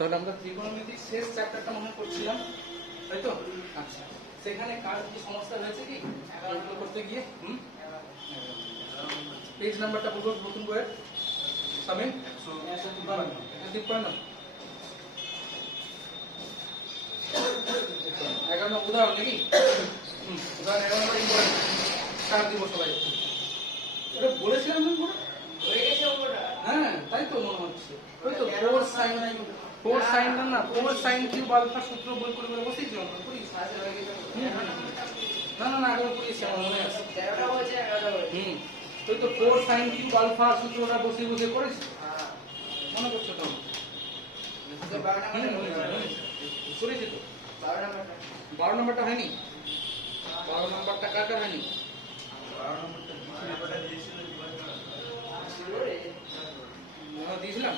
তাহলে আমরা ত্রিকোণমিতির শেষ চ্যাপ্টারটা মনে করছিলাম, তাই তো? আচ্ছা, সেখানে কার কি সমস্যা হয়েছে কি এগুলো করতে গিয়ে? পেজ নাম্বারটা বলবো নতুন বইয়ের সামিন 153। 11 উদাহরণ নাকি? উদাহরণ 11 নম্বর ইম্পর্টেন্ট, স্টার দিব সবাই। এটা বলেছিলাম না পুরো হয়ে গেছে ওটা? হ্যাঁ, তাই তো মনে হচ্ছে। ওই তো 4 sin না 4 sin কিউব আলফা সূত্র বই করে করে বসেছি আমরা করি। না না না আগে পড়িয়েছি, আমার মনে আছে। 13টা হয়েছে 11টা হয়েছে। ওই তো 4 sin কিউব আলফা সূত্রটা বসে বসে করেছি। হ্যাঁ, মনে করছো তো? তো 12 নাম্বারটা করেছি তো। 12 নাম্বারটা হয়নি? 12 নাম্বারটা কার হয়নি? 12 নাম্বারটা দিয়েছিল দিয়েছিলাম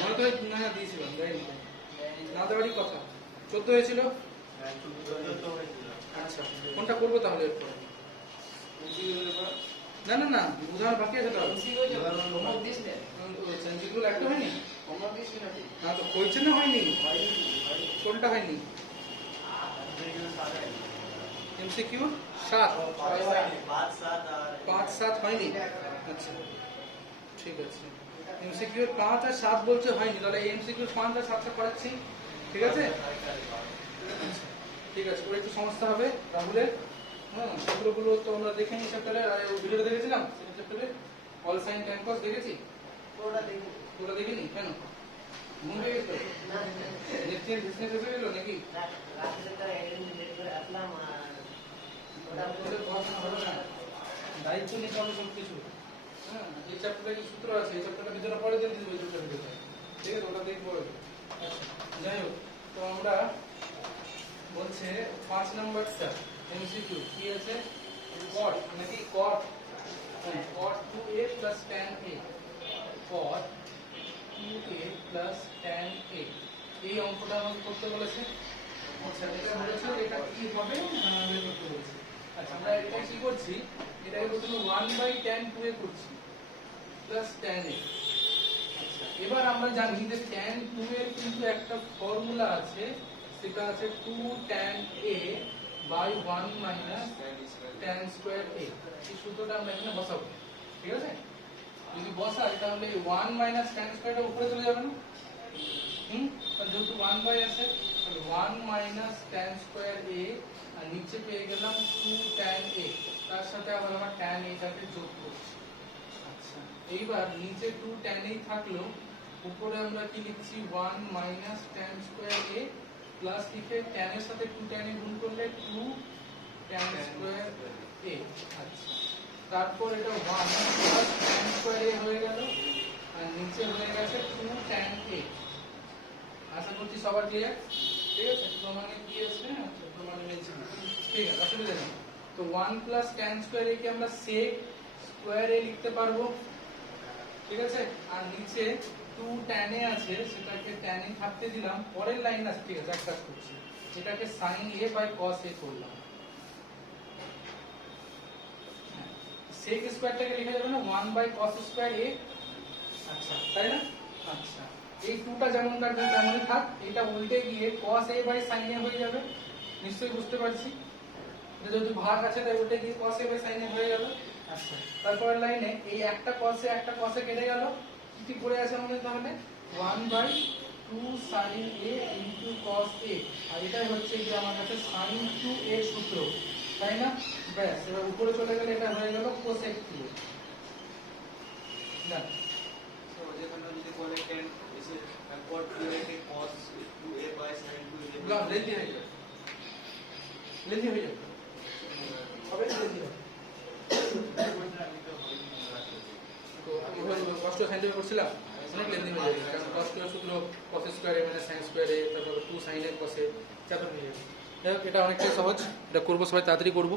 মনে তো না, দিয়েছিলাম না দেওয়ারই কথা। 14 হয়েছিল। আচ্ছা, কোনটা করবো তাহলে এরপর? না না না উদাহরণ বাকি আছে তো। সেন্সিগুলো একটা হয়নি না তো, হয়েছে না হয়নি? কোনটা হয়নি? এমসিকিউ 7 5 7 হয়নি। আচ্ছা ঠিক আছে, এমসিকিউ 5 আর 7 বলছে হয়নি, তাহলে এমসিকিউ 5 আর 7টা করাচ্ছি, ঠিক আছে? ঠিক আছে, ওর একটু সমস্যা হবে রাহুলের। হ্যাঁ, সূত্রগুলো তো আমরা দেখে নিই চ্যাপ্টারে, আর ভিডিওটা দেখেছিলাম সেকেন্ড চ্যাপ্টারে অল সাইন ট্যান কস দেখেছি। ওটা দেখিনি কেন? ঘুম পেয়ে গেছিল? নেক্সট ডিসকাস এসে গেল নাকি? দায়িত্ব নিতে হবে সবকিছু। হ্যাঁ, এই চ্যাপ্টারে কি সূত্র আছে, এই চ্যাপ্টারটা ভিতরে পরে দিয়ে দিবো, এই চ্যাপ্টারে ঠিক আছে, ওটা দেখবো। আচ্ছা যাই হোক, তো আমরা বলছে 5 নাম্বারটা এমসিকিউ কি আছে? cot নাকি cot? cot 2a plus tan a, cot 2a plus tan a, এই অঙ্কটা আমাকে করতে বলেছে। আচ্ছা, এটা বলেছে এটা কি হবে বের করতে বলেছে। আচ্ছা, আমরা এটা কি করছি, এটাকে প্রথমে 1/tan 2a করছি প্লাস tan a। আচ্ছা, এবার আমরা জানি যে tan 2 এর কিন্তু একটা ফর্মুলা আছে, সেটা আছে 2 tan a by 1 minus tan square a। এই সূত্রটা আমরা এখানে বসাবো, ঠিক আছে? যদি বসাই তাহলে 1 minus tan square টা উপরে চলে যাবে না? তাহলে যেহেতু 1 by আছে তাহলে 1 minus tan square a, আর নিচে পেয়ে গেলাম 2 tan a, তার সাথে আবার আমরা tan a টাকে যোগ করছি। আচ্ছা, এইবার নিচে 2 tan a থাকলো, উপরে আমরা কি লিখছি 1 minus tan square a plus লিখে tan এর সাথে 2 tan a গুণ করলে 2 tan square a। আচ্ছা, তারপর এটা 1 plus tan square a হয়ে গেল, আর নিচে হয়ে গেছে 2 tan a। আশা করছি সবার ক্লিয়ার, ঠিক আছে? প্রমাণে কি আছে? আচ্ছা, প্রমাণে নিচে ঠিক আছে, অসুবিধা নেই। তো 1 plus tan square a কে আমরা sec square a লিখতে পারবো, ঠিক আছে? আর নিচে 2 tan a আছে, সেটাকে tan a থাকতে দিলাম, পরের লাইন আছে, ঠিক আছে? এক কাজ করছি, এটাকে sin a by cos a করলাম। sec স্কয়ারটাকে লেখা যাবে না 1 by cos square a? আচ্ছা, তাই না? আচ্ছা, এই 2টা যেমন কার তেমনই থাক, এটা উল্টে গিয়ে cos a by sin a হয়ে যাবে, নিশ্চয়ই বুঝতে পারছি। এটা যদি ভাগ আছে তাই উল্টে গিয়ে cos a by sin a হয়ে যাবে। আচ্ছা, তারপরের লাইনে এই একটা cos a একটা cos a কেটে গেল, কি পড়ে আছে আমাদের তাহলে 1 by 2 sin a into cos a, আর এটাই হচ্ছে কি আমার কাছে sin 2a সূত্র, তাই না? ব্যাস, এবার উপরে চলে গেলে এটা হয়ে গেল cosec 2a। না তো যেখানে যদি বলে tan এসে cot 2a K cos 2a by sin 2a না লেন্থি হয়ে যাবে, লেন্থি হয়ে যাবে, হবে না লেন্থি হবে। তো আমি কষ্ট সাইন দিয়ে করছিলাম, অনেক লেন্থি হয়ে যাবে, কারণ cos এর সূত্র cos square a minus sin square a, তারপর 2 sin a cos a, চাপে হয়ে যাবে। এটা অনেকটাই সহজ, এটা করবো, সবাই তাড়াতাড়ি করবো,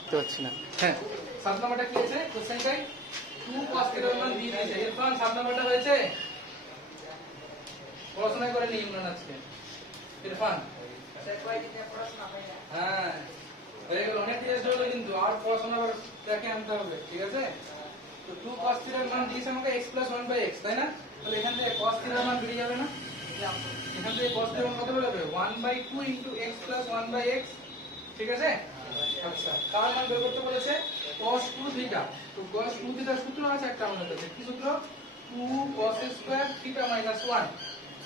বুঝতে পারছি না। হ্যাঁ, 7 নাম্বারটা কি আছে কোশ্চেনটাই? 2 cos θ এর মান দিয়ে দিয়েছে। ইরফান 7 নাম্বারটা হয়েছে? পড়াশোনা করে নি ইমরান আজকে। ইরফান হ্যাঁ হয়ে গেল, অনেক টেস্ট হলো কিন্তু, আর পড়াশোনা আবার দেখে আনতে হবে, ঠিক আছে? তো 2 cos θ এর মান দিয়েছে আমাকে x + 1/x, তাই না? তাহলে এখান থেকে cos θ এর মান বেরিয়ে যাবে না? এখান থেকে cos থিটা কত বেরোবে 1/2 ইনটু x প্লাস 1/x, ঠিক আছে? আচ্ছা, কার মান বের করতে বলেছে? cos 2 theta. তো cos 2 থিটার সূত্র আছে একটা আমাদের কাছে, কি সূত্র? 2 cos স্কয়ার থিটা মাইনাস 1,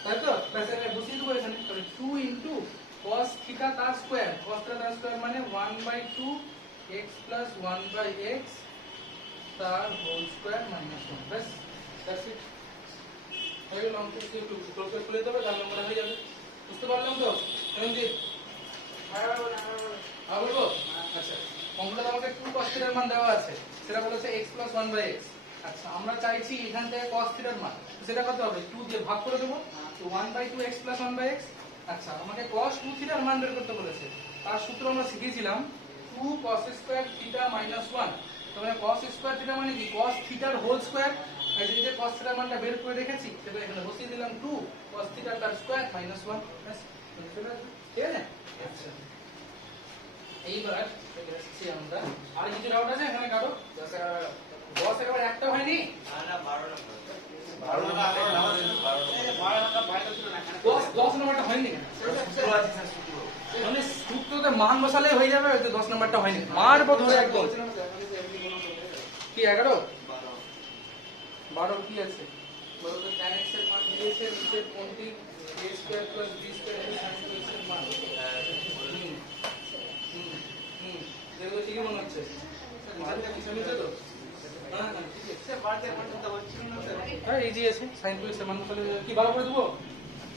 তাই তো? ব্যাস এটা বসিয়ে দেবো এখানে। তাহলে 2 ইনটু cos থিটা তার স্কয়ার, cos থিটা তার স্কয়ার মানে 1/2 x প্লাস 1/x তার হোল স্কয়ার মাইনাস 1। ব্যাস, দ্যাটস ইট। হয়ে গেল। অঙ্ক একটু ক্লোজ খুলে দেবে, তাহলে মনে হয়ে যাবে। বুঝতে পারলাম তো রঞ্জিত? আর বলবো? আচ্ছা, অঙ্কটা আমাকে 2 cos থিটার মান দেওয়া আছে, সেটা বলেছে x প্লাস 1/x। আচ্ছা, আমরা চাইছি এখান থেকে cos থিটার মান, তো সেটা কত হবে? 2 দিয়ে ভাগ করে দেবো, তো 1/2 x প্লাস 1/x। আচ্ছা, আমাকে cos 2 থিটার মান বের করতে বলেছে, তার সূত্র আমরা শিখেছিলাম 2 cos স্কয়ার থিটা মাইনাস 1। তাহলে cos স্কয়ার থিটা মানে কি? cos থিটার হোল স্কয়ার। এই যে cos থিটার মানটা বের করে রেখেছি, সেটা এখানে বসিয়ে দিলাম 2 cos থিটা তার স্কয়ার মাইনাস 1। ব্যাস, ঠিক আছে? আচ্ছা, এইবার এটা শিখছি আমরা। আর কিছু ডাউট আছে এখানে কারো? 10 একেবারে একটা হয়নি? না 12 নম্বর 10 নাম্বারটা হয়নি, মানে সূত্রতে মান বসালে হয়ে যাবে, 10 নাম্বারটা হয়নি। মারবো ধরে একদম। কি 11? 12 কি আছে? 12 তো tan x এর মান দিয়েছে, নিচে কোনটি a square plus b square এর sin x এর মান। দেখো ঠিকই মনে হচ্ছে। মানটা কিছু নিচে তো? হ্যাঁ হ্যাঁ, ঠিক আছে। স্যার বাড়তে পারছেন তো বলছেন না স্যার হ্যাঁ, এই যে আছে sin x এর মান বসালে কি 12 করে দেবো?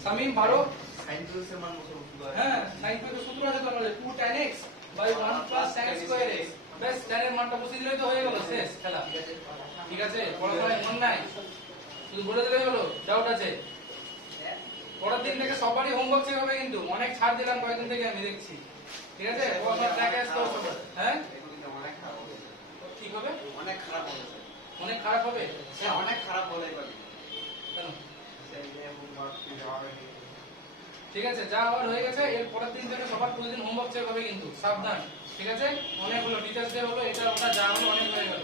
সামিম 12। সাইন এর মান বসে উঠলো হ্যাঁ, sin এর সূত্র আছে তো আমাদের 2 tan x by 1 plus tan square x। ব্যাস, tan এর মানটা বসিয়ে দিলেই তো হয়ে গেল, শেষ খেলা। ঠিক আছে? পড়াশোনায় মন নাই, শুধু বলে দিলেই হলো। ডাউট আছে? পরের দিন থেকে সবারই হোমওয়ার্ক চেক হবে, কিন্তু অনেক ছাড় দিলাম কয়েকদিন থেকে, আমি দেখছি। ঠিক আছে? পড়াশোনা ট্র্যাকে আসতে হবে সবার। হ্যাঁ, অনেক খারাপ হবে ঠিক হবে? অনেক খারাপ হবে অনেক খারাপ হবে? স্যার অনেক খারাপ হলে পারে কেন? স্যার এই হোমওয়ার্ক কি দেওয়া হয়নি ঠিক আছে, যা হওয়ার হয়ে গেছে। এর পরের দিন থেকে সবার প্রতিদিন হোমওয়ার্ক চেক হবে, কিন্তু সাবধান। ঠিক আছে? অনেক হলো, টিচার্স ডে হলো, এটা ওটা যা হলো অনেক হয়ে গেল।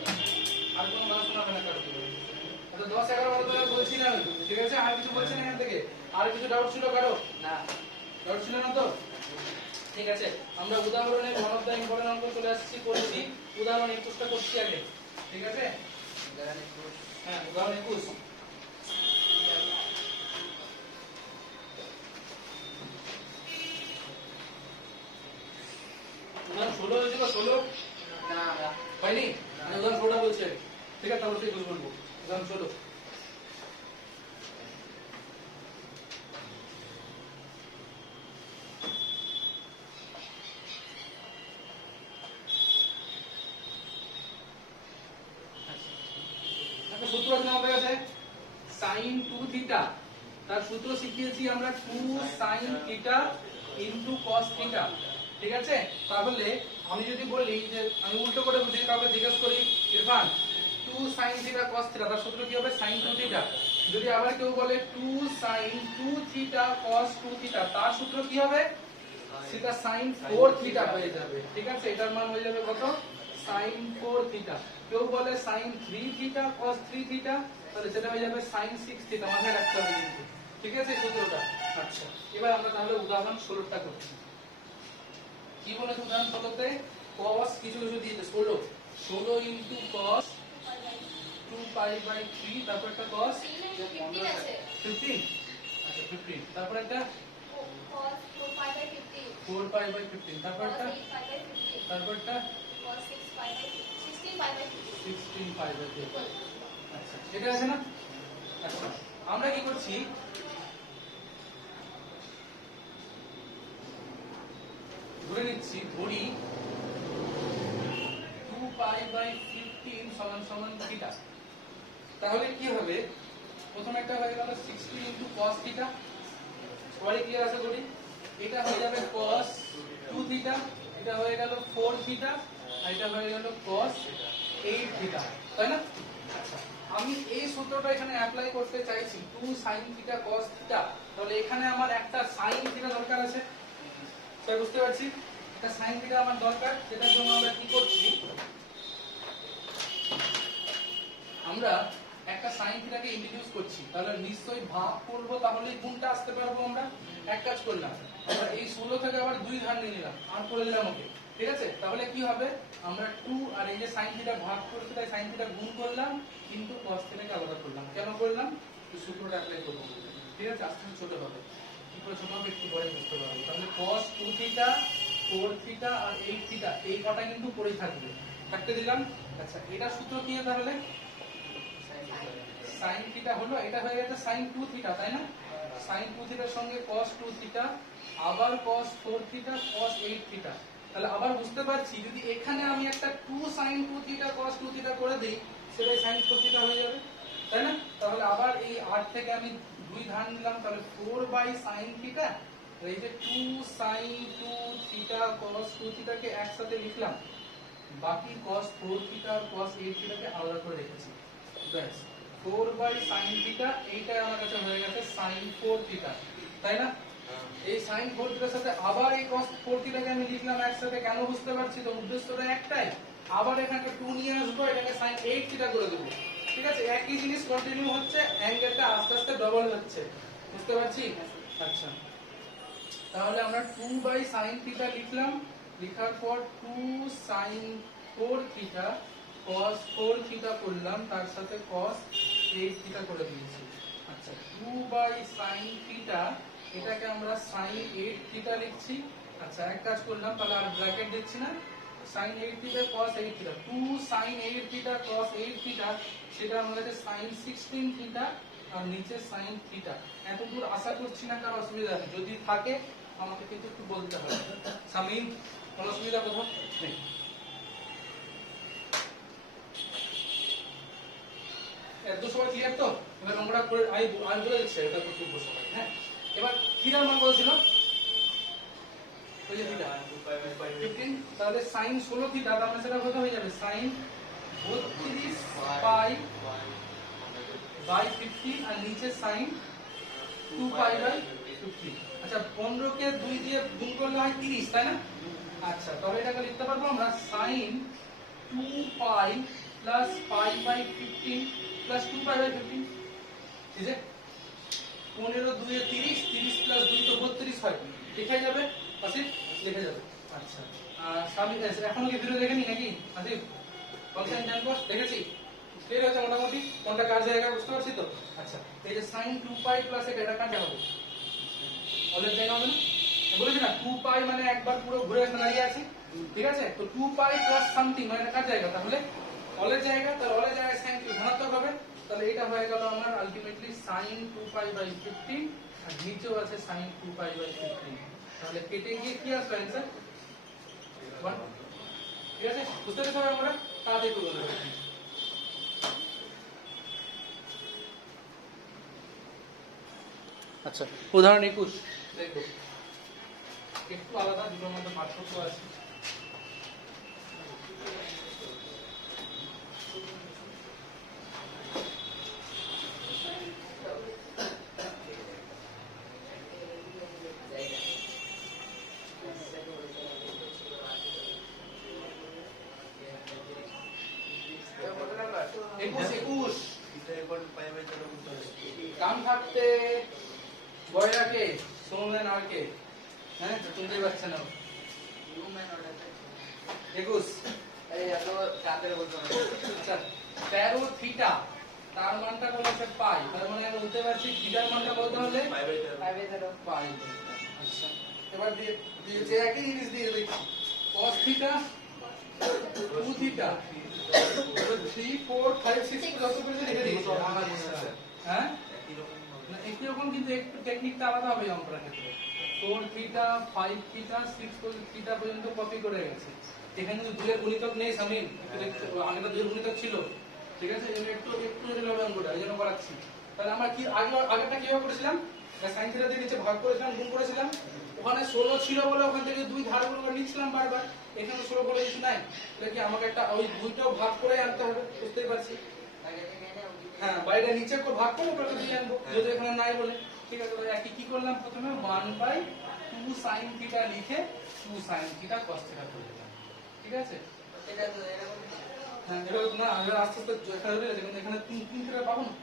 আর কোনো কথা শোনা হবে না কারো। তো 10 11 12 বলছি না আমি। ঠিক আছে? আর কিছু বলছেন এখান থেকে? আর কিছু ডাউট ছিল কারো? না ডাউট ছিল না তো? ঠিক আছে, আমরা উদাহরণে ওয়ান অফ দা ইম্পর্টেন্ট অঙ্ক চলে আসছি, করছি। উদাহরণ 21টা করছি আগে। ঠিক আছে? হ্যাঁ, উদাহরণ 21। উদাহরণ 16 হয়েছিল, 16 না হয়নি? আমি উদাহরণ 16টা বলছি আগে। ঠিক আছে, তারপর থেকে বলবো। উদাহরণ 16। একটা সূত্র আছে আমাদের কাছে, sin 2 থিটা। তার সূত্র শিখিয়েছি আমরা 2 sin theta into cos theta. ঠিক আছে? তাহলে আমি যদি বলি যে আমি উল্টো করে বুঝি, কাউকে জিজ্ঞেস করি Irfan 2 sin theta cos theta, তার সূত্র কি হবে? sin 2 theta. যদি আবার কেউ বলে 2 sin 2 থিটা cos 2 থিটা, তার সূত্র কি হবে? সেটা sin 4 থিটা হয়ে যাবে। ঠিক আছে? এটার মান হয়ে যাবে কত? sin 4 theta. কেউ বলে sin 3 থিটা cos 3 থিটা, তাহলে সেটা হয়ে যাবে sin 6 থিটা। মাথায় রাখতে হবে কিন্তু। ঠিক আছে সূত্রটা? আচ্ছা, এবার আমরা তাহলে উদাহরণ 16টা করছি। কি বলেছে উদাহরণ 16তে? cos কিছু কিছু দিয়েছে, 16 ইনটু cos 2 পাই বাই 3, তারপর একটা cos 15। আচ্ছা 15, তারপর একটা 4 পাই বাই 15, তারপর একটা 16 পাই বাই 15। আচ্ছা, এটা আছে না? আচ্ছা, আমরা কি করছি? ধরে নিচ্ছি, ধরি 2 পাই বাই 15 সমান সমান থিটা। তাহলে কি হবে? প্রথম একটা হয়ে গেল 16 ইনটু cos থিটা। সবাই ক্লিয়ার আছে করি? এটা হয়ে যাবে cos 2 থিটা, এটা হয়ে গেল 4 থিটা, আর এটা হয়ে গেল cos 8 থিটা, তাই না? আচ্ছা, আমি এই সূত্রটা এখানে অ্যাপ্লাই করতে চাইছি 2 sin থিটা cos থিটা। তাহলে এখানে আমার একটা sin থিটা দরকার আছে, সবাই বুঝতে পারছি? একটা sin থিটা আমার দরকার। সেটার জন্য আমরা কি করছি? আমরা একটা সাইন থিটাকে ইন্ট্রোডিউস করছি, তাহলে নিশ্চয়ই ভাগ করবো, তাহলেই গুণটা আসতে পারবো আমরা। এক কাজ করলাম, আমরা এই 16 থেকে আবার 2 ধার নিয়ে নিলাম, আর করে দিলাম ওকে, ঠিক আছে? তাহলে কি হবে, আমরা 2 আর এই যে সাইন থিটা ভাগ করতে তাই সাইন থিটা গুণ করলাম, কিন্তু cos থিটাকে আলাদা করলাম। কেন করলাম? এই সূত্রটা অ্যাপ্লাই করব, ঠিক আছে? আস্তে আস্তে ছোট হবে, কি করে ছোট হবে একটু পরে বুঝতে পারবো। তাহলে cos 2 থিটা 4 থিটা আর 8 থিটা এই কটা কিন্তু পড়েই থাকবে, থাকতে দিলাম। আচ্ছা, এটা সূত্র কি তাহলে? sin থিটা হলো, এটা হয়ে গেছে sin 2 থিটা, তাই না? sin 2 থিটার সঙ্গে cos 2 থিটা, আবার cos 4 থিটা, cos 8 থিটা। তাহলে আবার বুঝতে পারছি, যদি এখানে আমি একটা 2 sin 2 থিটা cos 2 থিটা করে দেই, সেটাই sin 4 থিটা হয়ে যাবে, তাই না? তাহলে আবার এই 8 থেকে আমি 2 ধার নিলাম, তাহলে 4/sin থিটা, আর এই যে 2 sin 2 থিটা cos 2 থিটাকে একসাথে লিখলাম, বাকি cos 4 থিটা আর cos 8 থিটাকে আলাদা করে রেখেছি। ব্যাস, 4/sin থিটা, এইটা আমার কাছে হয়ে গেছে sin 4 থিটা, তাই না? এই sin 4 থিটার সাথে আবার এই cos 4 থিটাকে আমি লিখলাম একসাথে, কেন বুঝতে পারছি তো? উদ্দেশ্যটা একটাই, আবার এখানে 2 নিয়ে আসবো, এটাকে sin 8 থিটা করে দেবো, ঠিক আছে? একই জিনিস কন্টিনিউ হচ্ছে, অ্যাঙ্গেলটা আস্তে আস্তে ডবল হচ্ছে, বুঝতে পারছি? আচ্ছা, তাহলে আমরা 2/sin থিটা লিখলাম, লেখার পর 2 sin 4 থিটা cos 4 থিটা করলাম, তার সাথে cos 8 থিটা করে দিয়েছি। আচ্ছা, 2/sin থিটা, এটাকে আমরা sin 8 থিটা লিখছি। আচ্ছা, এক কাজ করলাম, তাহলে আর ব্র্যাকেট দিচ্ছি না, sin 8 theta cos 8 theta, 2 sin 8 theta cos 8 theta, সেটা আমার কাছে sin 16 থিটা, আর নিচে sin থিটা। এতদূর আশা করছি না কারো অসুবিধা নেই, যদি থাকে আমাকে কিন্তু একটু বলতে হবে। সামিন, কোনো অসুবিধা কোথাও নেই? এত সময় ক্লিয়ার তো? এবার আমরা করে আর বলে দিচ্ছি, এটা করতে বসে হ্যাঁ। এবার থিটার মান কত ছিল? ওই যে থিটা 15, তাহলে sin 16 থিটা, তার মানে সেটা কত হয়ে যাবে? sin 32 পাই বাই 15, আর নিচে sin 2 পাই বাই 15। আচ্ছা, 15 কে 2 দিয়ে গুণ করলে হয় 30, তাই না? আচ্ছা, তাহলে এটাকে লিখতে পারবো আমরা sin 2 pi plus pi by 15 plus 2 pi by 15, ঠিক আছে? 15 2 এ 30, 30 প্লাস 2 তো 32 হয়, লিখে যাবে আসিফ, লিখে যাবে। আচ্ছা, স্বামী এখনো কি ভিডিও দেখেনি নাকি আসিফ? কনসেন্ট জানবো, দেখেছি, ক্লিয়ার হয়েছে মোটামুটি, কোনটা কার জায়গা বুঝতে পারছি তো? আচ্ছা, এই যে sin 2 পাই প্লাস এটা কার জায়গা হবে? অলের জায়গা হবে না? বলেছি না 2 পাই মানে একবার পুরো ঘুরে আসে দাঁড়িয়ে আছে, ঠিক আছে? তো 2 পাই প্লাস সামথিং মানে কার জায়গা? তাহলে অলের জায়গা, তাহলে অলের জায়গায় sin কি ধনাত্মক হবে, তাহলে এটা হয়ে গেল আমার আলটিমেটলি sin 2 পাই বাই 15, আর নিচেও আছে sin 2 পাই বাই 15। তাহলে কেটে গিয়ে কি আসবে आंसर 1, ঠিক আছে? বুঝতে পেরেছো আমরা? তাড়াতাড়ি করে দেবো। আচ্ছা, উদাহরণ 21 দেখব, একটু আলাদা, দুটোর মধ্যে পার্থক্য আছে। কাম থাকতে বয়রাকে সোমেন আর কে, হ্যাঁ শুনতেই পাচ্ছে না। 21 এই এত চাঁদের বলতে হবে। আচ্ছা, 13 থিটা, তার মানটা বলেছে পাই, তার মানে আমি বলতে পারছি থিটার মানটা বলতে হলে পাই। আচ্ছা, এবার দিয়েছে একই জিনিস দিয়ে দিচ্ছি, cos থিটা 2 থিটা, 3 4 5 6 যত কিছু লিখে দিয়েছি। হ্যাঁ, না একই রকম, কিন্তু একটু টেকনিকটা আলাদা হবে অঙ্কটার ক্ষেত্রে। 4 থিটা 5 থিটা 6 থিটা পর্যন্ত কপি করে গেছে। এখানে কিন্তু 2 এর গুণিতক নেই সামিন, আগেটা 2 এর গুণিতক ছিল, ঠিক আছে? এর একটু জটিল হবে অঙ্কটা, এই জন্য করাচ্ছি। তাহলে আমরা কি আগেরটা কিভাবে করেছিলাম? sin থিটা দিয়ে নিচে ভাগ করেছিলাম, গুণ করেছিলাম, ওখানে 16 ছিল বলে ওখান থেকে 2 ধারগুলো করে নিচ্ছিলাম বারবার, এখানে 16 বলে কিছু নাই, তাহলে কি আমাকে একটা ওই 2টাও ভাগ করে আনতে হবে, বুঝতেই পারছি। হ্যাঁ, বাইরে নিচে কো ভাগ করে ওটাকে দিয়ে আনবো, যদি এখানে নাই বলে, ঠিক আছে? তাহলে একই কি করলাম, প্রথমে 1/2 sin থিটা লিখে 2 sin থিটা cos থিটা করে দিলাম, ঠিক আছে? এটা তো এরকম হ্যাঁ এবার না এবার আস্তে আস্তে এখানে ধরে গেছে কিন্তু এখানে তিন থিটা পাবো না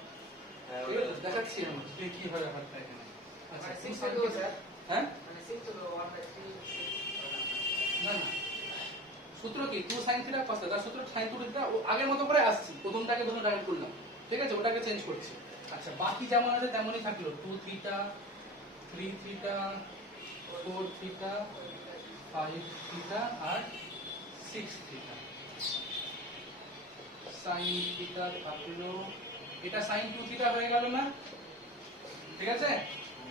হ্যাঁ, ঠিক আছে দেখাচ্ছি আমি যে কি হয় ব্যাপারটা এখানে আচ্ছা মানে 2 6 sin to theta স্যার হ্যাঁ মানে 6 to 1/3 না না সূত্র কি 2 sin থিটা cos থিটা সূত্র sin 2 থিটা ও আগের মতো করে আসছি প্রথমটাকে ডাইরেক্ট করলাম ঠিক আছে ওটাকে চেঞ্জ করছি আচ্ছা বাকি যেমন আছে তেমনই থাকলো 2 থিটা 3 থিটা 4 থিটা 5 থিটা আর 6 থিটা sin থিটা থাকলো এটা sin 2 থিটা হয়ে গেল না ঠিক আছে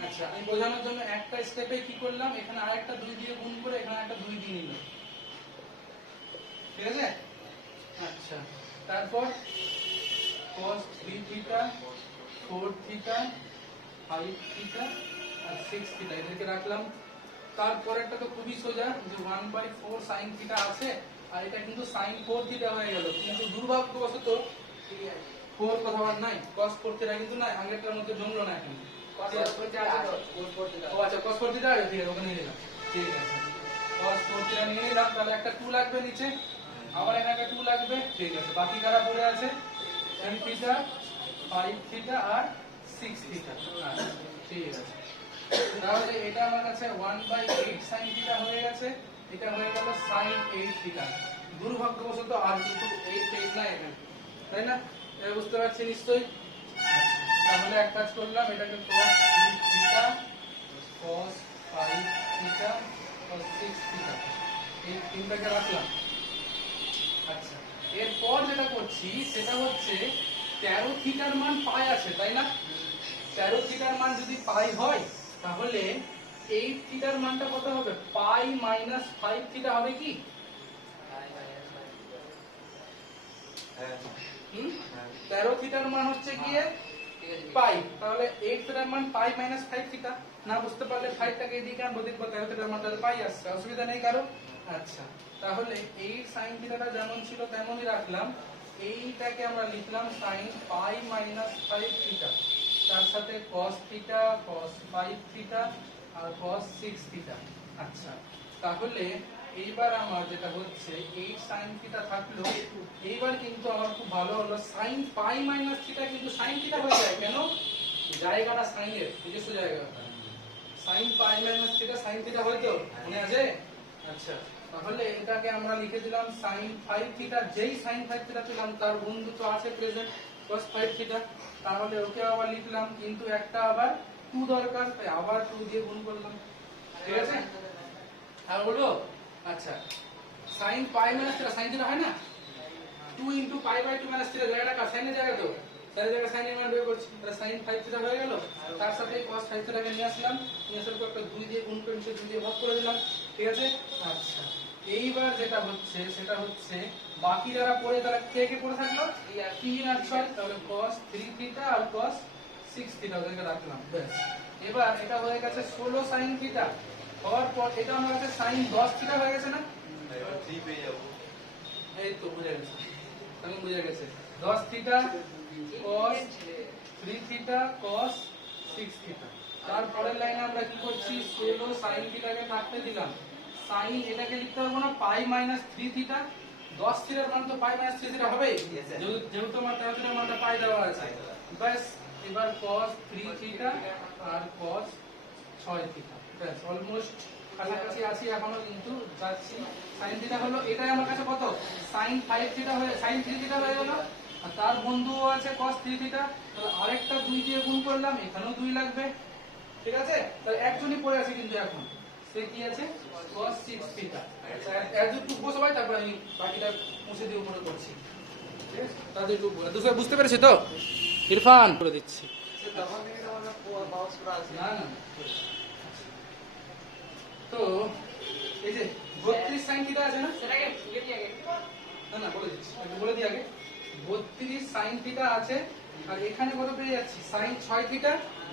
আচ্ছা আমি বোঝানোর জন্য একটা স্টেপে কি করলাম এখানে আরেকটা 2 দিয়ে গুণ করে এখানে একটা 2 দিয়ে নিলাম ঠিক আছে আচ্ছা তারপর cos 3 থিটা 4 থিটা 5 থিটা আর 6 থিটা এদেরকে রাখলাম তারপরেরটা তো খুবই সোজা যে 1/4 sin থিটা আছে আর এটা কিন্তু sin 4 থিটা হয়ে গেল কিন্তু দুর্ভাগ্যবশত 4 কথা আর নাই cos 4 থিটা কিন্তু নাই আগেরটার মধ্যে জমলো না এখন cos 4 থিটা আছে তো cos 4 থিটা ও আচ্ছা cos 4 থিটা আছে ঠিক আছে ওখানে নিয়ে নিলাম ঠিক আছে cos 4 থিটা নিয়ে নিলাম তাহলে একটা 2 লাগবে নিচে আবার এখানে একটা 2 লাগবে ঠিক আছে বাকি কারা পড়ে আছে tan থিটা 5 থিটা আর 6 থিটা আচ্ছা ঠিক আছে তাহলে এটা আমার কাছে 1/8 sin থিটা হয়ে গেছে এটা হয়ে গেল sin 8 থিটা দুর্ভাগ্যবশত আর কিন্তু 8 পেজ না এখানে তাই না এটা বুঝতে পারছেন নিশ্চয়ই তাহলে এক কাজ করলাম এটাকে cos 3 theta cos 5 theta cos 6 theta এই তিনটাকে রাখলাম আচ্ছা এরপর যেটা করছি সেটা হচ্ছে 13 থিটার মান পাই আছে তাই না 13 থিটার মান যদি পাই হয় তাহলে 8 থিটার মানটা কত হবে পাই মাইনাস 5 থিটা হবে কি হ্যাঁ, হুম হ্যাঁ। 13 থিটার মান হচ্ছে গিয়ে ঠিক আছে পাই তাহলে 8 থিটার মান পাই মাইনাস 5 থিটা না বুঝতে পারলে 5 টাকে এদিকে আনবো দেখবো 13 থিটার মানটা পাই আসছে অসুবিধা নেই কারো আচ্ছা তাহলে 8 sin থিটাটা যেমন ছিল তেমনই রাখলাম এইটাকে আমরা লিখলাম sin পাই মাইনাস 5 থিটা তার সাথে cos থিটা cos 5 থিটা আর cos 6 থিটা আচ্ছা তাহলে এইবার আমার যেটা হচ্ছে 8 sin থিটা থাকলো এইবার কিন্তু আমার খুব ভালো হলো sin পাই মাইনাস থিটা কিন্তু sin থিটা হয়ে যায় কেন জায়গাটা sin এর নিজস্ব জায়গাটা sin pi minus theta sin theta হয় তো মনে আছে আচ্ছা তাহলে এটাকে আমরা লিখে দিলাম sin 5 থিটা যেই sin 5 থিটা পেলাম তার বন্ধু তো আছে প্রেজেন্ট cos 5 থিটা তাহলে ওকে আবার লিখলাম কিন্তু একটা আবার 2 দরকার তাই আবার 2 দিয়ে গুণ করলাম ঠিক আছে আর বলবো আচ্ছা sin pi minus theta sin theta হয় না 2 into pi by 2 minus theta জায়গাটা কার sin এর জায়গা তো তার জায়গায় sin এর মান বের করছি তাহলে sin 5 থিটা হয়ে গেল তার সাথে cos 5 থিটাকে নিয়ে আসলাম নিয়ে আসার পর একটা 2 দিয়ে গুণ করে নিচে 2 দিয়ে ভাগ করে দিলাম ঠিক আছে আচ্ছা এইবার যেটা হচ্ছে সেটা হচ্ছে বাকি যারা পড়ে তারা কে কে পড়ে থাকলো 3 আর 6 তাহলে cos 3 থিটা আর cos 6 থিটা ওদেরকে রাখলাম ব্যাস এবার এটা হয়ে গেছে 16 sin থিটা হওয়ার পর এটা আমার কাছে sin 10 থিটা হয়ে গেছে না এবার 3 পেয়ে যাবো এই তো বুঝে গেছে আমি বুঝে গেছে 10 theta cos 3 theta cos 6 theta তারপরের লাইনে আমরা কি করছি 16 sin থিটাকে কাটতে দিলাম sin এটাকে লিখতে পারবো না পাই মাইনাস 3 থিটা 10 থিটার মান তো পাই মাইনাস 3 থিটা হবে Yes, sir. যেহেতু আমার 13 থিটার মানটা পাই দেওয়া আছে ব্যাস এবার cos 3 থিটা আর cos 6 থিটা ব্যাস অলমোস্ট কাছাকাছি আছি এখনো কিন্তু যাচ্ছি sin থিটা হলো এটাই আমার কাছে কত sin 5 থিটা হয়ে sin 3 থিটা হয়ে গেল আর তার বন্ধুও আছে cos 3 থিটা তাহলে আরেকটা 2 দিয়ে গুণ করলাম এখানেও 2 লাগবে ঠিক আছে তাহলে একজনই পড়ে আছে কিন্তু এখন সে কি আছে cos 6 থিটা আচ্ছা এর টুকবো সবাই তারপর আমি বাকিটা মুছে দিয়ে উপরে করছি ঠিক আছে তাদের টুকবো দুটো বুঝতে পেরেছে তো ইরফান করে দিচ্ছি সে তখন থেকে তো আমরা বাউন্স করা আছে না না তো এই যে 32 sin থিটা আছে না সেটাকে লিখে দিয়ে আগে না না বলে দিচ্ছি একটু বলে দিই আগে 32 sin থিটা আছে আর এখানে কত পেয়ে যাচ্ছি sin 6 থিটা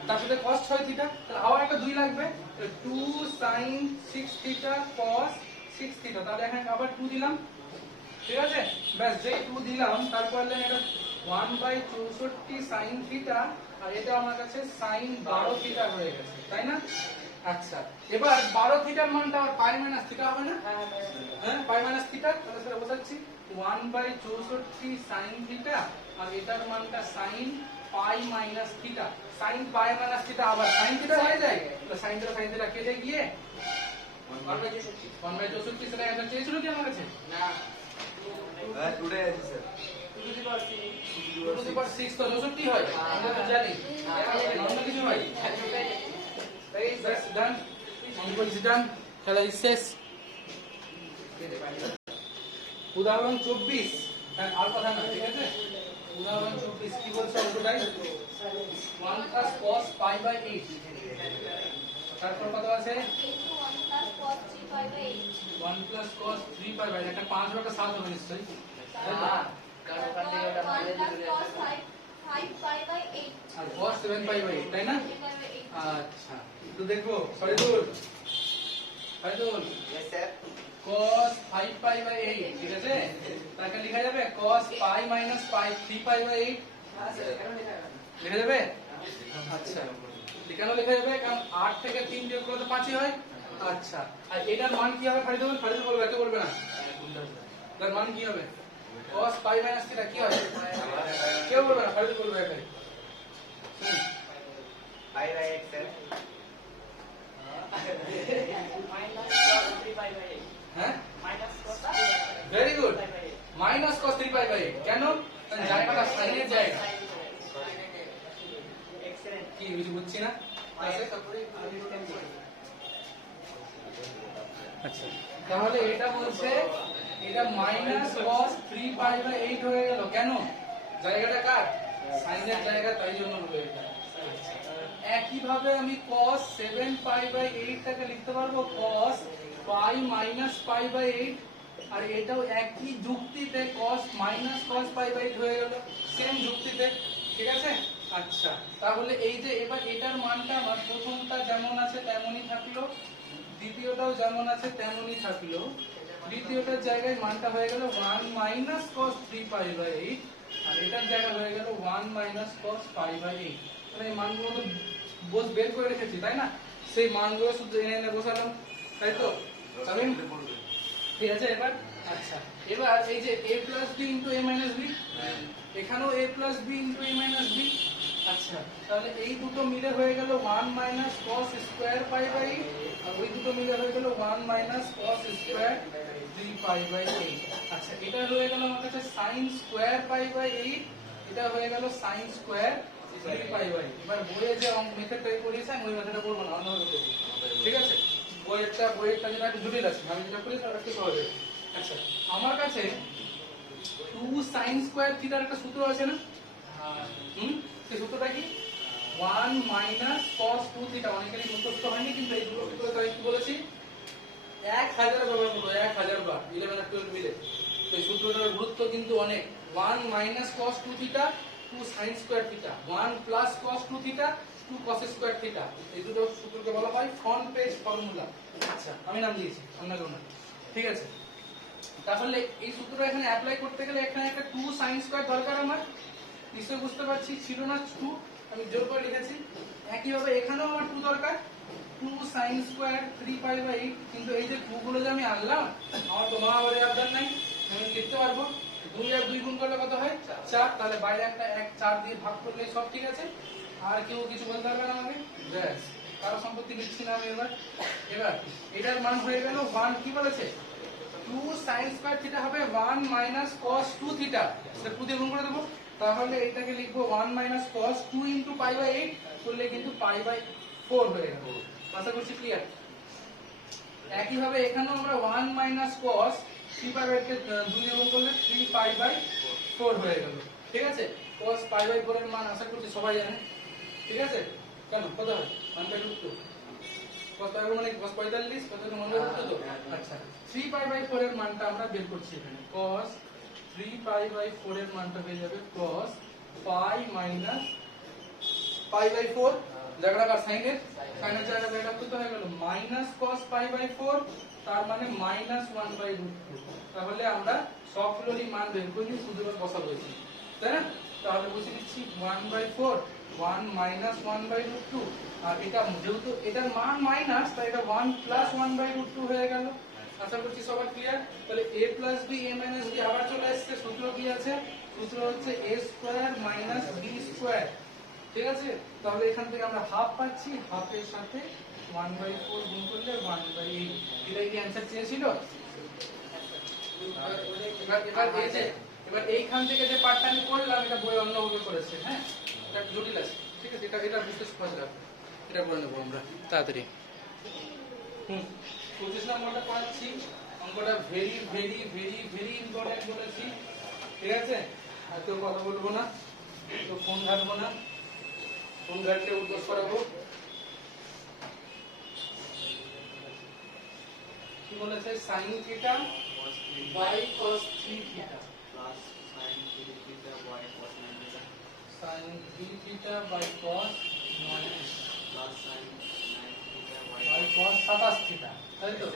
তার সাথে cos 6 থিটা তাহলে আবার একটা 2 লাগবে 2 sin 6 থিটা cos 6 থিটা তাহলে এখানে আবার 2 দিলাম ঠিক আছে ব্যাস যেই 2 দিলাম তারপর এটা 1/64 sin থিটা আর এটা আমার কাছে sin 12 থিটা হয়ে গেছে তাই না আচ্ছা এবার 12 থিটার মানটা আবার পাই মাইনাস থিটা হবে না? হ্যাঁ পাই মাইনাস থিটা, তাহলে সেটা বোঝাচ্ছি 1/64 sin থিটা আর এটার মানটা sin pi minus theta. sin pi minus theta আবার sin থিটা হয়ে যায়, তো sin থিটা কেটে গিয়ে 1/64 সেটা অ্যান্সার চেয়েছিল কি আমার কাছে? না টুডে আছে স্যার 2^6 তো 64 হয়, আমরা তো জানি অন্য কিছু হয়। That's done. Homework is done. খেলা is শেষ। উদাহরণ 24 হ্যাঁ আর কথা না, ঠিক আছে? উদাহরণ 24 কি বলছে অঙ্কটাই 1 plus cos pi by 8, তারপর কত আছে 1 plus cos 3 pi by 8, একটা 5 আর একটা 7 হবে নিশ্চয়ই, কারণ ওখান থেকে ওটা মাঝে চলে যাচ্ছে আর cos 7 pi by 8 তাই না? আচ্ছা তো দেখো Faridul yes sir cos 5 pi by 8, ঠিক আছে? তাকে লেখা যাবে cos pi minus pi 3 pi by 8 हां सर কেন লেখা যাবে লেখা যাবে? আচ্ছা কেন লেখা যাবে? কারণ 8 থেকে 3 বিয়োগ করলে তো 5ই হয়। আচ্ছা আর এটার মান কি হবে ফরিদুল বলবে, কে বলবে না? তার মান কি হবে? cos pi minus থিটা কি হয়? কেউ বলবে না, ফরিদুল বলবে একাই। Pi by 8 sir minus cos 3 pi by 8 হ্যাঁ minus cos very good, minus cos 3 pi by 8 কেন? কারণ জায়গাটা সাইনের জায়গা। एक्सीलेंट কি কিছু বুঝছি না? माइनस का पूरी डिस्टेंस আচ্ছা তাহলে এটা বলছে এটা মাইনাস cos 3 pi by 8 হয়ে গেল কেন? জায়গাটা কার? সাইনের জায়গা, তাই জন্য হলো এটা। একই ভাবে আমি cos 7 pi by 8 টাকে লিখতে পারবো cos pi minus pi by 8, আর এটাও একই যুক্তিতে cos minus cos pi by 8 হয়ে গেল, সেম যুক্তিতে, ঠিক আছে? আচ্ছা তাহলে এই যে এবার এটার মানটা আমার প্রথমটা যেমন আছে তেমনই থাকলো, দ্বিতীয়টাও যেমন আছে তেমনই থাকলো, দ্বিতীয়টার জায়গায় মানটা হয়ে গেল 1 minus cos 3 pi by 8 আর এটার জায়গায় হয়ে গেল 1 minus cos pi by 8। তাহলে এই মানগুলো তো বের করে রেখেছি তাই না? সেই মানগুলো শুধু এনে এনে বসালাম, তাই তো? তাহলে ঠিক আছে এবার আচ্ছা এবার এই যে a plus b into a minus b, এখানেও a plus b into a minus b। আচ্ছা তাহলে এই দুটো মিলে হয়ে গেল 1 minus cos square pi by 8 আর ওই দুটো মিলে হয়ে গেল 1 minus cos square 3 pi by 8। আচ্ছা এটা হয়ে গেল আমার কাছে sin square pi by 8, এটা হয়ে গেল sin square 3 pi by 8। এবার বইয়ে যে মেথডটা করিয়েছেন ওই মেথডটা করব না, অন্যভাবে করব, ঠিক আছে? বইয়েরটা যেটা একটু জটিল আছে, আমি যেটা করি সেটা একটু সহজ আছে। আচ্ছা আমার কাছে 2 sin square থিটার একটা সূত্র আছে না? সেই সূত্রটা কি 1 minus cos 2 থিটা, অনেকেরই মুখস্থ হয়নি কিন্তু এই দুটো সূত্র তাই কি বলেছি 1000 ব্যবহার করব, 1000 বার 11 আর 12 মিলে। তো এই সূত্রটার গুরুত্ব কিন্তু অনেক। 1 minus cos 2 theta 2 sin square theta, 1 plus cos 2 theta 2 cos square theta, এই দুটো সূত্রকে বলা হয় ফ্রন্ট পেজ ফর্মুলা। আচ্ছা আমি নাম দিয়েছি, অন্য কেউ না, ঠিক আছে? তাহলে এই সূত্রটা এখানে অ্যাপ্লাই করতে গেলে এখানে একটা 2 sin square দরকার আমার, নিশ্চয়ই বুঝতে পারছি ছিল না 2, আমি জোর করে লিখেছি। একইভাবে এখানেও আমার 2 দরকার, 2 sin square 3 pi by 8, কিন্তু এই যে 2 গুলো যে আমি আনলাম আমার তো মহাবারে আবদার নাই, আমি লিখতে পারবো 2 আর 2 গুণ করলে কত হয় 4, তাহলে বাইরে একটা 1 4 দিয়ে ভাগ করলে সব ঠিক আছে, আর কেউ কিছু বলতে পারবে না আমাকে, ব্যাস কারো সম্পত্তি লিখছি না আমি। এবার এটার মান হয়ে গেল 1 কি বলেছে 2 sin square থিটা হবে 1 minus cos 2 থিটা, সেটা 2 দিয়ে গুণ করে দেবো, তাহলে এটাকে লিখবো 1 minus cos 2 into pi by 8 করলে কিন্তু pi by 4 হয়ে গেল। আশা করছি ক্লিয়ার। একই ভাবে এখানেও আমরা 1 minus cos 3 pi by 8 কে 2 দিয়ে গুণ করলে 3 pi by 4 হয়ে গেল, ঠিক আছে? cos pi by 4 এর মান আশা করছি সবাই জানে, ঠিক আছে? কেন কত হয় 1 by √2, cos pi by মানে cos 45, কত তো মনে রাখতো তো। আচ্ছা 3 pi by 4 এর মানটা আমরা বের করছি এখানে, cos 3 pi by 4 এর মানটা হয়ে যাবে cos pi minus pi by 4, জায়গাটা কার সাইনের জায়গাটা এটা কত হয়ে গেল minus cos pi by 4, তার মানে minus 1 by √2। তাহলে আমরা সবগুলোরই মান বের করে নিয়ে শুধু বসাবো এখানে, তাই না? তাহলে বসে দিচ্ছি 1 by 4 1 মাইনাস 1/√2 আর এটা যেহেতু এটার মান মাইনাস তাই এটা 1 প্লাস 1/√2 হয়ে গেল। আশা করছি সবার ক্লিয়ার। তাহলে a plus b a minus b আবার চলে আসছে, সূত্র কি আছে? সূত্র হচ্ছে a square minus b square. ঠিক আছে, তাহলে এখান থেকে আমরা হাফ পাচ্ছি, হাফের সাথে 1/4 গুণ করলে 1/8। এটাই কি অ্যানসার চেয়েছিল? এবার এইখান থেকে যে পার্টটা আমি করলাম এটা বই অন্যভাবে করেছে, হ্যাঁ এটা জটিল আছে। ঠিক আছে, এটা বুঝতে সহজ লাগবে, এটা করে নেবো আমরা তাড়াতাড়ি। 25 নম্বরটা করাচ্ছি। অঙ্কটা very very very very important বলেছি। ঠিক আছে, আর কেউ কথা বলবো না, তো ফোন ঘাটবো না, ফোন ঘাটলে উদ্দেশ করাবো। কি বলেছে? Sine theta by cos 3 theta plus sin 3 theta by cos 9 theta sin 3 theta by cos 9 plus sin 9 theta by by cos 27 theta, তাই তো?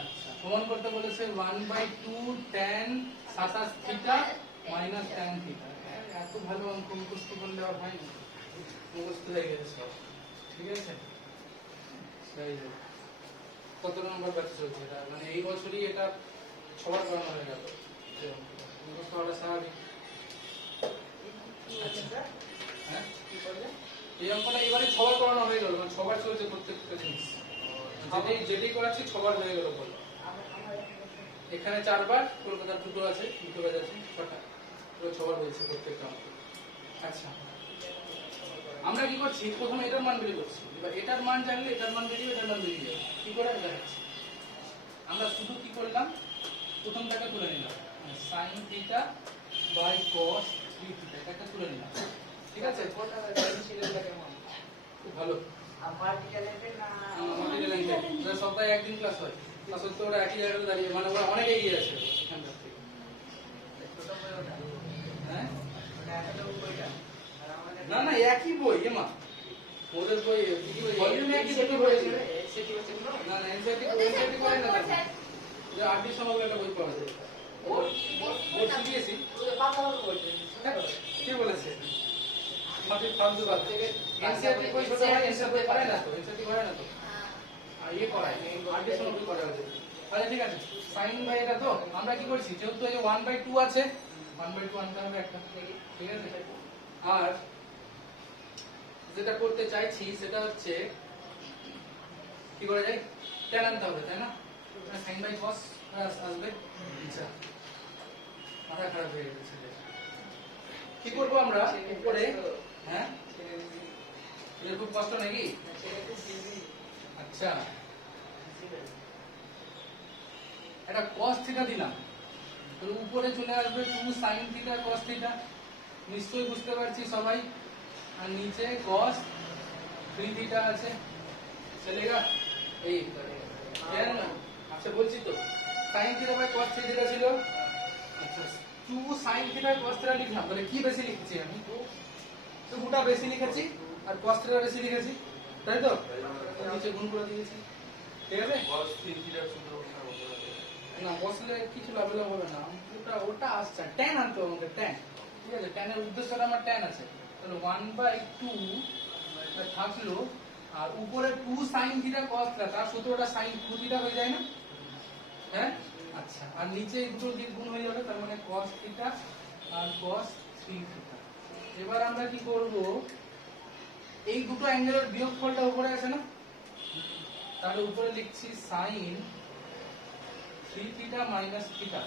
আচ্ছা, প্রমাণ করতে বলেছে 1/2 tan 27 theta minus tan theta. এত ভালো অঙ্ক মুখস্থ করলে আর হয় না, মুখস্থ হয়ে গেছে সব। ঠিক আছে, সেই যে কত নম্বর ব্যাচ চলছে এটা, মানে এই বছরই এটা সবার করানো হয়ে গেল। মুখস্থ হওয়াটা স্বাভাবিক। আচ্ছা, হ্যাঁ এই অঙ্কটা এবারে সবার করানো হয়ে গেল, মানে সবার চলছে প্রত্যেকটা জিনিস। যেটি করাচ্ছি সবার হয়ে গেল বলো। এখানে 4 বার, কলকাতার দুটো আছে, দুটো ব্যাচ আছে, 6টা, এবার সবার হয়েছে প্রত্যেকটা অঙ্ক। আচ্ছা, আমরা কি করছি? প্রথমে এটার মান বের করছি, এবার এটার মান জানলে এটার মান বেরিয়ে এটার মান বেরিয়ে যাবে। কি করে দেখাচ্ছি? আমরা শুধু কি করলাম, প্রথমটাকে তুলে নিলাম, sin theta by cos 3 theta, এটাকে তুলে নিলাম। ঠিক আছে, খুব ভালো। আমাদের লেন্থে সপ্তাহে একদিন ক্লাস হয়, তা সত্ত্বেও ওরা একই জায়গায় দাঁড়িয়ে, মানে ওরা অনেক এগিয়ে আছে এখানকার থেকে। হ্যাঁ না না, একই বই এমা, ওদের বই ভলিউম একই, দুটো বই আছে। না না, এনসিইআরটি করে না, যে আরবি সমগ্র একটা বই পড়া যায়। বোর্ড শিখিয়েছি। কে বলেছে? আমাদের ফালতু বাদ থেকে এনসিইআরটি বই ছোট হয়, এনসিইআরটি করে না তো, এনসিইআরটি করে না তো, আর ইয়ে করায় আরবি সমগ্র করা আছে। আচ্ছা ঠিক আছে, সাইন বাই এটা তো আমরা কি করছি, যেহেতু এই যে 1/2 আছে, 1/2 আনতে হবে একটা। ঠিক আছে, আর যেটা করতে চাইছি সেটা হচ্ছে কি করে যাই, tan আনতে হবে, তাই না? sin বাই cos আসবে। আচ্ছা, মাথা খারাপ হয়ে গেছে। কি করব আমরা উপরে? হ্যাঁ, এটা খুব কষ্ট নাকি? আচ্ছা, এটা cos থিটা দিলাম, তো উপরে চলে আসবে 2 sin থিটা cos থিটা, নিশ্চয়ই বুঝতে পারছি সবাই। আর নিচে cos 3 থিটা আছে, চলেগা? এই আচ্ছা বলছি তো, sin theta by cos 3 theta ছিল। আচ্ছা, 2 sin থিটা cos থিটা লিখলাম, তাহলে কি বেশি লিখেছি আমি? 2টা বেশি লিখেছি আর cos থিটা বেশি লিখেছি, তাই তো? তো নিচে গুণ করে দিয়েছি। ঠিক আছে, cos 3 theta সূত্র ওটা বলা যায় না বসলে কিছু লাভেলা হবে না, ওটা আসছে tan আনতে হবে আমাদের, tan। ঠিক আছে, tan এর উদ্দেশ্যটা আমার tan আছে, তাহলে 1/2 থাকলো, আর উপরে 2 sin থিটা cos থিটা, তার সূত্রটা sin 2 থিটা হয়ে যায় না? হ্যাঁ, আচ্ছা, আর নিচে এই দুটো দিক গুণ হয়ে যাবে, তার মানে cos থিটা আর cos 3 থিটা। এবার আমরা কি করব, এই দুটো অ্যাঙ্গেলের বিয়োগফলটা উপরে আছে না, তাহলে উপরে লিখছি sin 3 theta minus theta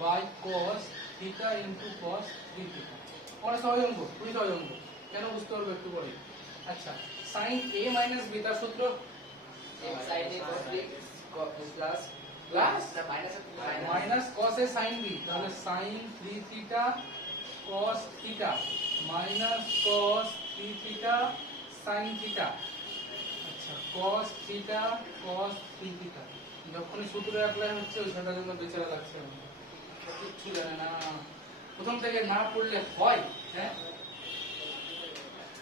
by cos theta into cos 3 theta। পরে সহজ অঙ্ক, খুবই সহজ অঙ্ক, কেন বুঝতে পারবো একটু পরে। আচ্ছা, sin a minus b তার সূত্র minus cos a sin b, তাহলে sin 3 theta cos theta minus cos 3 theta sin theta। আচ্ছা, cos theta cos 3 theta যখনই সূত্র অ্যাপ্লাই হচ্ছে ওই সেটার জন্য বেচারা লাগছে, কিচ্ছু জানে না, প্রথম থেকে না পড়লে হয়। হ্যাঁ,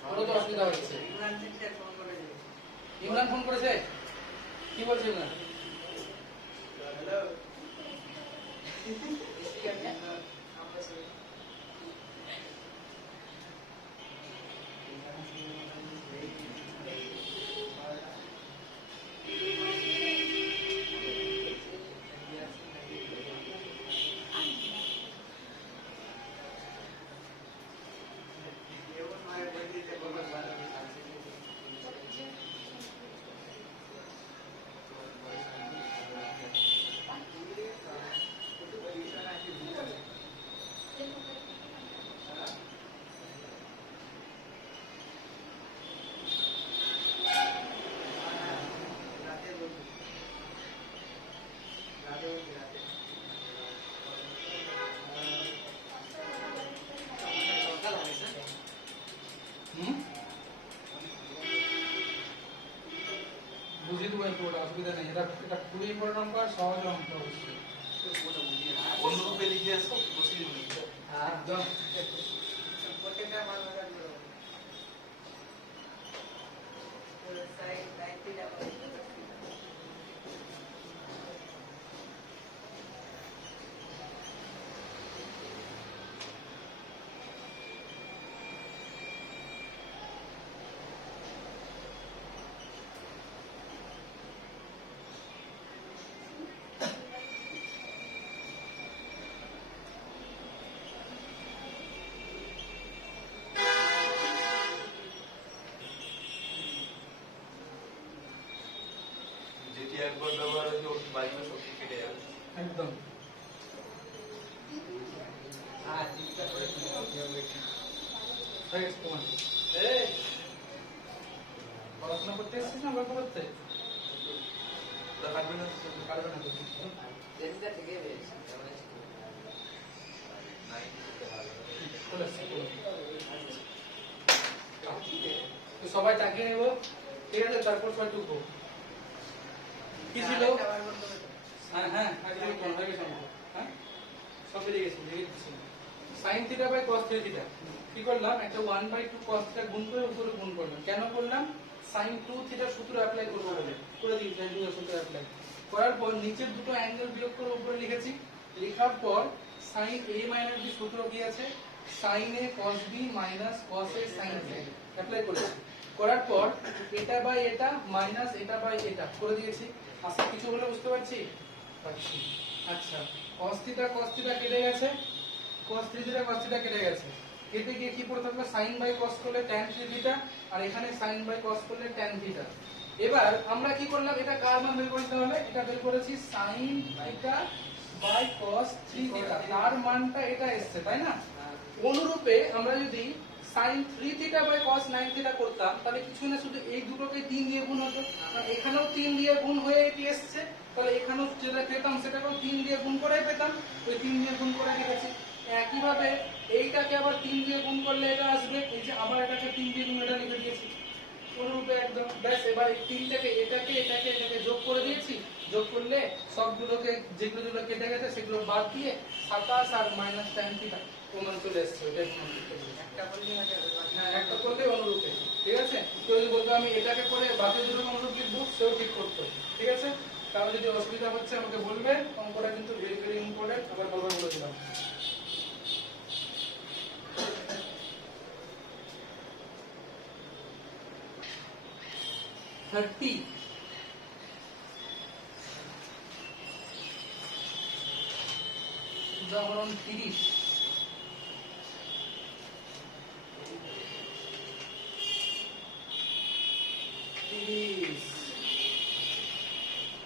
বড় তো অসুবিধা হচ্ছে। ইমরান ফোন করেছে, কি বলছে না? বুঝিয়ে দেবো পুরোটা, অসুবিধা নেই। এটা খুবই ইম্পর্টেন্ট অঙ্ক আর সহজ অঙ্ক অবশ্যই। অন্য রূপে লিখে আসো, বসিয়ে দিও। একদম প্রত্যেকটা মান ভাগ করো সাইড 90 টাকা যেটি একবার ব্যবহার হয়েছে ওটি বায়ু শক্তি কেটে যাবে। একদম। আর তিনটা করে হয়ে গেছে তোমার। এই পড়াশোনা করতে এসেছিস না গল্প করতে? ওটা কাটবে না তো? কাটবে না তো। যেটা থেকে বেশ নাই, করতে হবে না। চলে এসছে, চলে। তো সবাই তাকিয়ে নেব, ঠিক আছে? তারপর সবাই টুকবো। কি ছিল? হ্যাঁ হ্যাঁ একদম কোন হয়ে গেছে আমার। হ্যাঁ সব বেরিয়ে গেছে, লিখে দিচ্ছি। sin theta by cos theta কি করলাম, একটা 1/2 cos থিটা গুণ করে উপরে গুণ করলাম। কেন করলাম? sin 2 থিটা সূত্র অ্যাপ্লাই করব বলে। করে দিই sin 2 সূত্র অ্যাপ্লাই করার পর নিচের দুটো অ্যাঙ্গেল বিয়োগ করে উপরে লিখেছি। লেখার পর sin a - b সূত্র কি আছে, sin a cos b cos a sin b apply করেছি। করার পর এটা বাই এটা মাইনাস এটা বাই এটা করে দিয়েছি। আচ্ছা কিছু হলে বুঝতে পারছি? পাচ্ছি। আচ্ছা cos থিটা কেটে গেছে, cos থিটা কেটে গেছে। কেটে গিয়ে কি পড়ে থাকলো, sin বাই cos করলে tan থিটা, আর এখানে sin বাই cos করলে tan থিটা। এবার আমরা কি করলাম, এটা কার মান বের করতে হবে, এটা বের করেছি sin theta by cos theta, তার মানটা এটা এসেছে তাই না? অনুরূপে আমরা যদি sin 3 theta by cos 9 theta করতাম তাহলে কিছু না, শুধু এই দুটোকে 3 দিয়ে গুণ হতো, কারণ এখানেও 3 দিয়ে গুণ হয়ে এটি এসেছে, তাহলে এখানেও যেটা পেতাম সেটাকেও 3 দিয়ে গুণ করে পেতাম, ওই 3 দিয়ে গুণ করে রেখেছি। একইভাবে এইটাকে আবার 3 দিয়ে গুণ করলে এটা আসবে, এই যে আবার এটাকে 3 দিয়ে গুণ এটা লিখে দিয়েছি অনুরূপে একদম। ব্যাস এবার এই তিনটাকে এটাকে যোগ করে দিয়েছি, যোগ করলে সবগুলোকে যেগুলো কেটে গেছে সেগুলো বাদ দিয়ে 27 আর মাইনাস tan থিটা প্রমাণ চলে এসেছে। ওইটাই প্রমাণ করতে বলেছে। একটা করলেই হয়ে যাবে হ্যাঁ একটা করলে অনুরূপে, ঠিক আছে? কেউ যদি বলতো আমি এটাকে করে বাকি দুটো অনুরূপ লিখবো, সেও ঠিক করতো, ঠিক আছে? তাহলে যদি অসুবিধা হচ্ছে আমাকে বলবেন, অঙ্কটা কিন্তু ভেরি ভেরি ইম্পর্টেন্ট, আবার বারবার বলে দিলাম। উদাহরণ 30।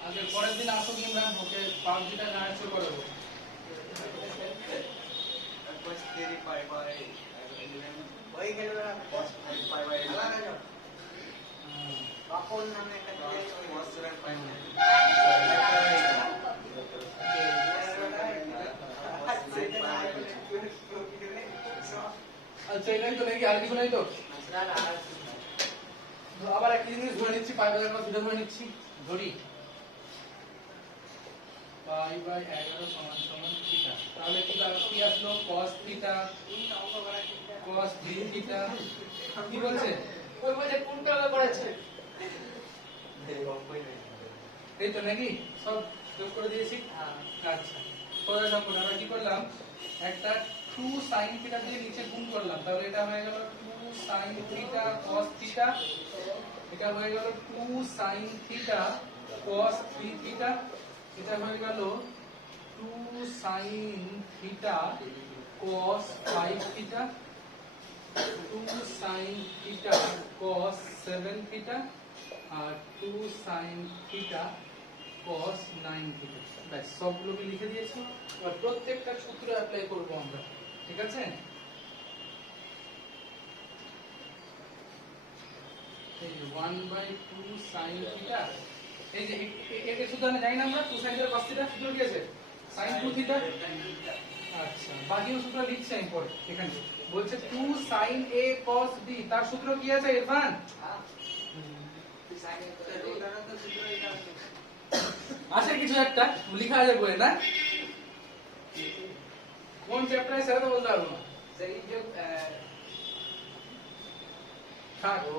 আগে পরের দিন আসো কিংবা ওকে পাবজিটা নাড়াচড় করাবো। cos 3 pi by 11 ওই গেল না cos pi by 11 আলাদা যাও বাপন নামে একটা cos 7 pi by আচ্ছা এটাই তো নাকি, আর কিছু নাই তো? না না আর তো আবার একটা জিনিস ধরে নিচ্ছি, পাই বাই 11 দুটো ধরে নিচ্ছি, ধরি পাই বাই 11 সমান সমান থিটা। তাহলে কি আসলো, cos থিটা cos 3 থিটা। কি বলছে? ওই বলে কোনটা করেছে অঙ্কই নেই। এই তো নাকি সব যোগ করে দিয়েছি। হ্যাঁ আচ্ছা পরের নম্বর আমরা কি করলাম, একটা 2 sin থিটা দিয়ে নিচে গুণ করলাম, তাহলে এটা হয়ে গেল 2 sin থিটা cos থিটা, এটা হয়ে গেল 2 sin থিটা cos 3 থিটা, এটা হয়ে গেল 2 sin theta cos 5 theta, 2 sin theta cos 7 theta, আর 2 sin থিটা cos 9 থিটা। ব্যাস সবগুলোকে লিখে দিয়েছি। এবার প্রত্যেকটা সূত্র অ্যাপ্লাই করব আমরা, ঠিক আছে? এই 1/2 sin থিটা, এই যে একে সূত্র আমি জানি না আমরা, 2 sin cos থিটা সূত্র কি আছে, sin 2 থিটা। আচ্ছা বাকি সূত্র লিখছি আমি পরে। এখানে বলছে 2 sin a cos b, তার সূত্র কি আছে ইরফান? হ্যাঁ আছে কিছু একটা লেখা আছে বইয়ে না, কোন চ্যাপ্টারে সেটা তো বলতে পারবো না। सही जो থাক, ओ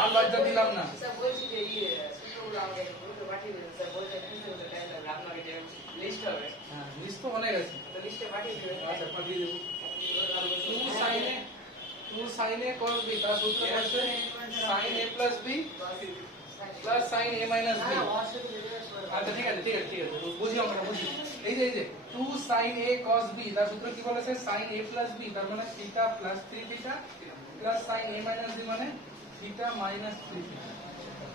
আর লজ্জা দিলাম না। सब बोलছি যে ये সূত্রগুলো আমাকে বলতে পাঠিয়ে দিবেন স্যার, বলতে কিনতে হলে টাইম লাগবে আপনাকে, যে লিস্ট হবে হ্যাঁ লিস্ট তো অনেক আছে। তো লিস্টে পাঠিয়ে দিবেন। আচ্ছা পাঠিয়ে দেবো। 2 sin a cos b তার সূত্র হচ্ছে sin a plus b plus sin a minus b। আচ্ছা ঠিক আছে বুঝি আমরা বুঝি। এই যে 2 sin a cos b তার সূত্র কি বলেছে, sin a plus b তার মানে theta plus 3 theta plus sin a minus b মানে theta minus 3 theta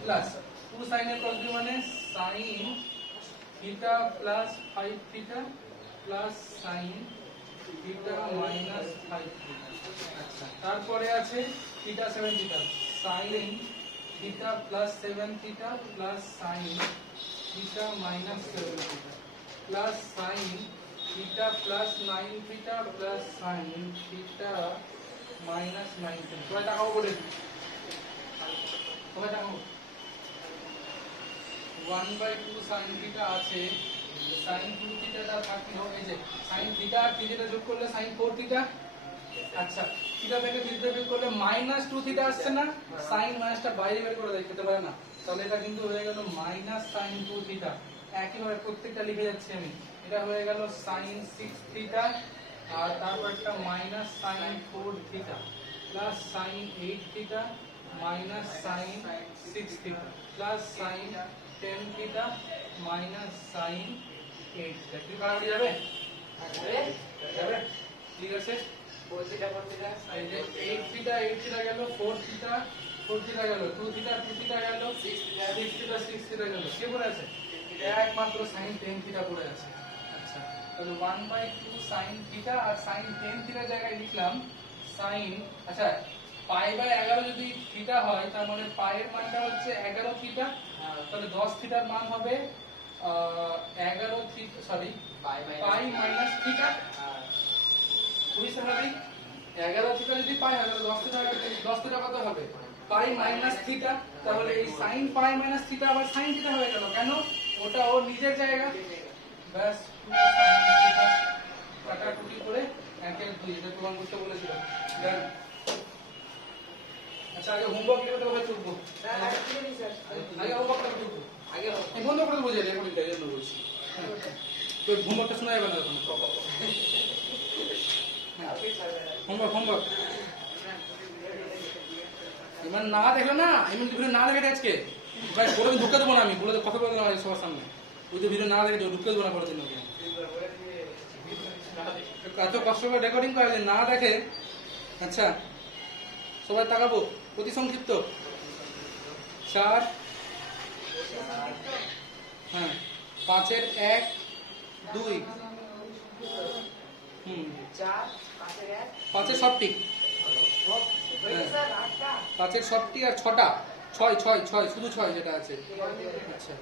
plus 2 sin a cos b মানে sin theta plus 5 theta plus sin theta minus 5 theta. আচ্ছা তারপরে আছে theta 7 theta sin theta plus 7 theta plus sin theta minus 7 theta plus sin theta plus 9 theta plus sin theta minus 9 theta. সবাই টাকাও বলে দিই, সবাই টাকাও 1/2 sin থিটা আছে, sin 2 থিটাটা থাকলো, এই যে sin থিটা আর থিটা যোগ করলে sin 4 থিটা। আচ্ছা থিটা থেকে থিটা বিয়োগ করলে -2 থিটা আসছে না, sin মাইনাসটা বাইরে বের করে দেয়, খেতে পারে না, তাহলে এটা কিন্তু হয়ে গেল sin 2 থিটা। একইভাবে প্রত্যেকটা লিখে যাচ্ছি আমি, এটা হয়ে গেল sin 6 থিটা আর তারপর একটা sin 4 theta plus sin 8 theta minus sin 6 theta plus sin 10 theta minus sin 8 theta. কি কাটাকাটি যাবে? যাবে, ঠিক আছে। বলছিটা বলছিটা এই যে 8 থিটা গেল, 4 থিটা গেল, 2 থিটা গেল, 6 থিটা গেল। কে পড়ে আছে? একমাত্র sin 10 থিটা পড়ে আছে। আচ্ছা তাহলে 1/2 sin থিটা আর sin 10 থিটার জায়গায় লিখলাম sin, আচ্ছা π/11 যদি থিটা হয় তার মানে পাই এর মানটা হচ্ছে 11 থিটা, তাহলে 10 থিটার মান হবে 11 থিটা, সরি পাই মাইনাস থিটা। খুবই স্বাভাবিক, 11 থিটা যদি পাই হয় তাহলে 10 থিটা কত হবে? পাই মাইনাস থিটা। তাহলে এই sin পাই মাইনাস থিটা আবার sin থিটা হয়ে গেল, কেন? ওটা ওর নিজের জায়গা, ব্যাস 2 sin থিটা কাটাকুটি করে 1 এর 2, এটা প্রমাণ করতে বলেছিলাম। আচ্ছা আগে হোমওয়ার্ক লিখতে হবে চুকবো, আগে হোমওয়ার্কটা চুকবো, আগে এই বন্ধ করে বুঝে রেকর্ডিংটা জন্য বলছি। তো হোমওয়ার্কটা শোনা যাবে না এখন। হোমওয়ার্ক এবার না দেখলো না, এমন ভিডিও না দেখে আজকে ভাই বলে ঢুকে দেবো না, আমি বলে কথা বলে দিলাম সবার সামনে, ওই যে ভিডিও না দেখে ঢুকে দেবো না করে দিন। এত কষ্ট করে রেকর্ডিং করে না দেখে। আচ্ছা সবাই তাকাবো, অতি সংক্ষিপ্ত 4, হ্যাঁ 5-এর 1, 2, 5-এর সবটি, 5-এর সবটি আর 6টা, 6 শুধু 6 যেটা আছে। আচ্ছা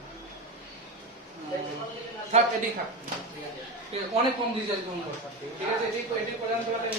থাক এটি থাক, ঠিক আছে, অনেক কম দিয়েছে, ঠিক আছে, এটি করে আনতে পারলে